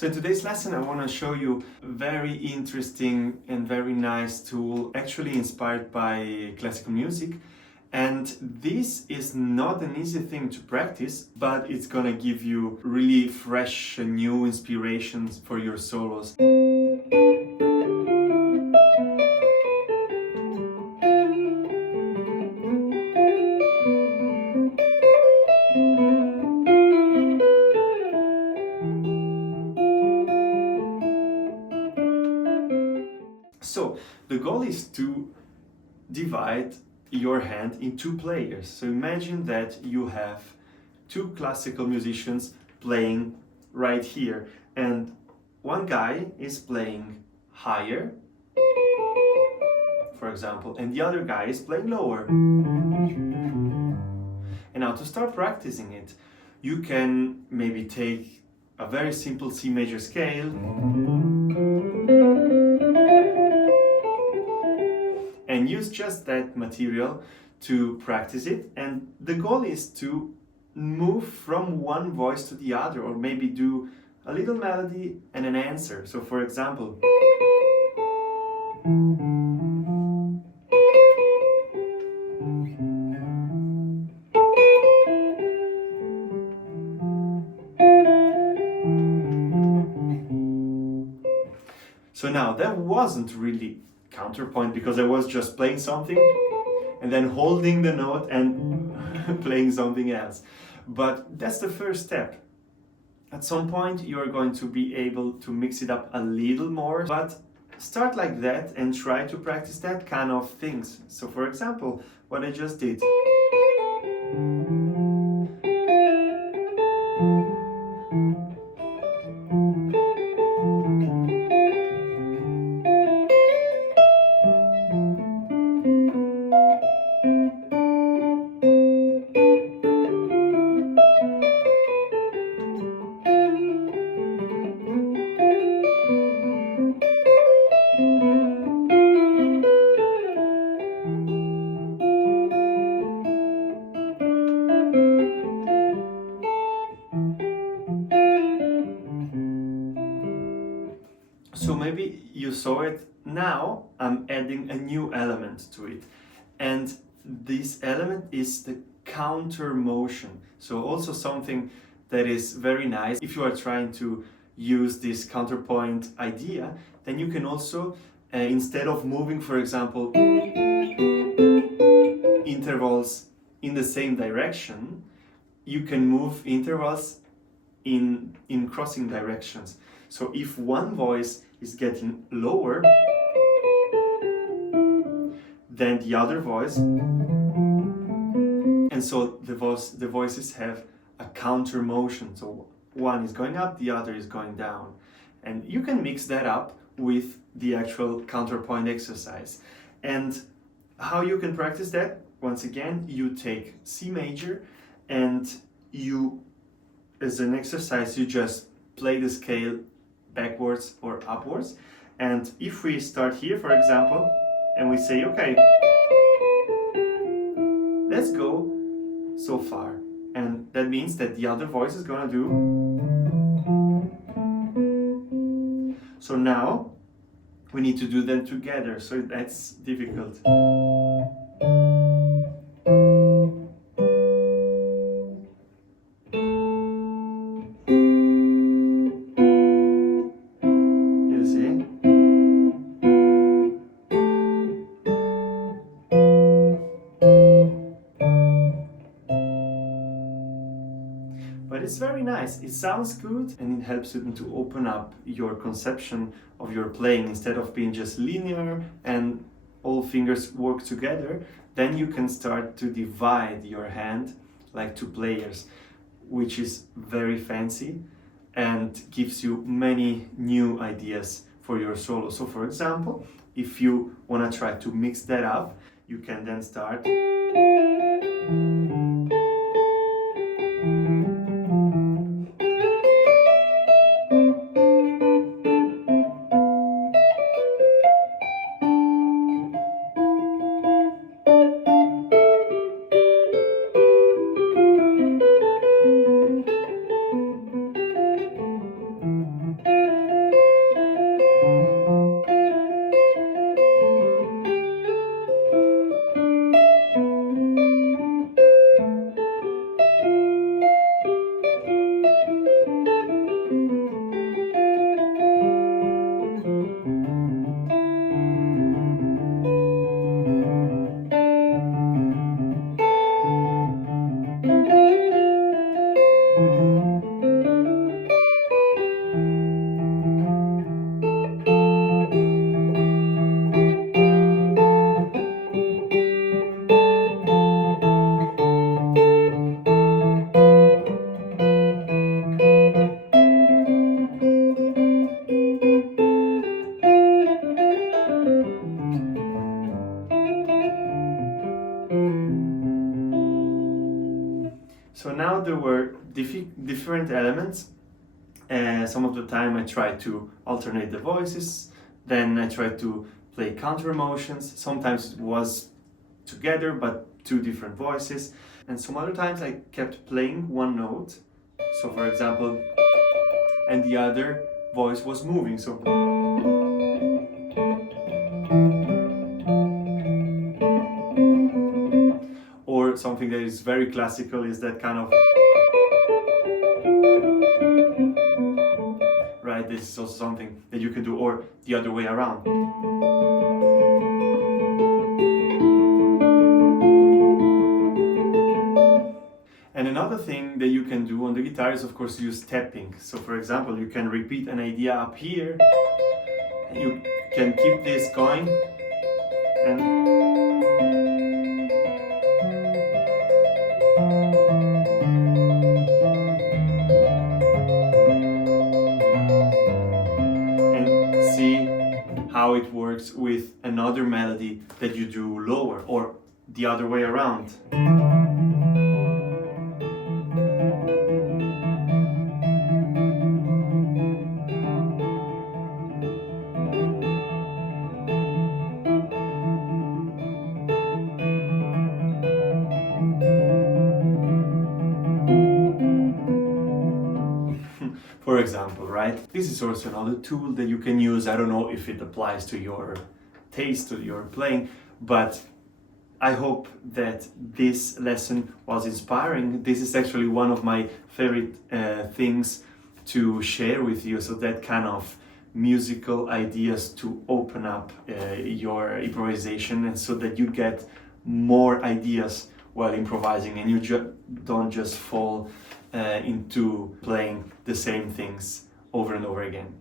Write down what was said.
So in today's lesson, I want to show you a very interesting and very nice tool, actually inspired by classical music. And this is not an easy thing to practice, but it's gonna give you really fresh and new inspirations for your solos. So the goal is to divide your hand in two players. So imagine that you have two classical musicians playing right here, and one guy is playing higher, for example, and the other guy is playing lower. And now to start practicing it, you can maybe take a very simple C major scale and use just that material to practice it. And the goal is to move from one voice to the other, or maybe do a little melody and an answer. So for example, so now that wasn't really counterpoint because I was just playing something and then holding the note and playing something else. But that's the first step. At some point you are going to be able to mix it up a little more, but start like that and try to practice that kind of things. So for example, what I just did. So maybe you saw it. Now I'm adding a new element to it, and this element is the counter motion. So also something that is very nice. If you are trying to use this counterpoint idea, then you can also instead of moving, for example, intervals in the same direction, you can move intervals in crossing directions. So if one voice is getting lower than the other voice, and so the voices have a counter motion. So one is going up, the other is going down. And you can mix that up with the actual counterpoint exercise. And how you can practice that? Once again, you take C major and you, as an exercise, you just play the scale backwards or upwards. And if we start here, for example, and we say, okay, let's go so far. And that means that the other voice is gonna do. So now we need to do them together, so that's difficult. But it's very nice, it sounds good, and it helps you to open up your conception of your playing. Instead of being just linear and all fingers work together, then you can start to divide your hand like two players, which is very fancy and gives you many new ideas for your solo. So for example, if you want to try to mix that up, you can then start different elements. Some of the time I try to alternate the voices, then I try to play counter motions. Sometimes it was together but two different voices, and some other times I kept playing one note. So for example, and the other voice was moving, so or something that is very classical is that kind of, right? This is also something that you can do, or the other way around. And another thing that you can do on the guitar is, of course, use tapping. So for example, you can repeat an idea up here, and you can keep this going, and see how it works with another melody that you do lower, or the other way around. For example, right? This is also another tool that you can use. I don't know if it applies to your taste, to your playing, but I hope that this lesson was inspiring. This is actually one of my favorite things to share with you, so that kind of musical ideas to open up your improvisation, and so that you get more ideas while improvising, and you don't just fall into playing the same things over and over again.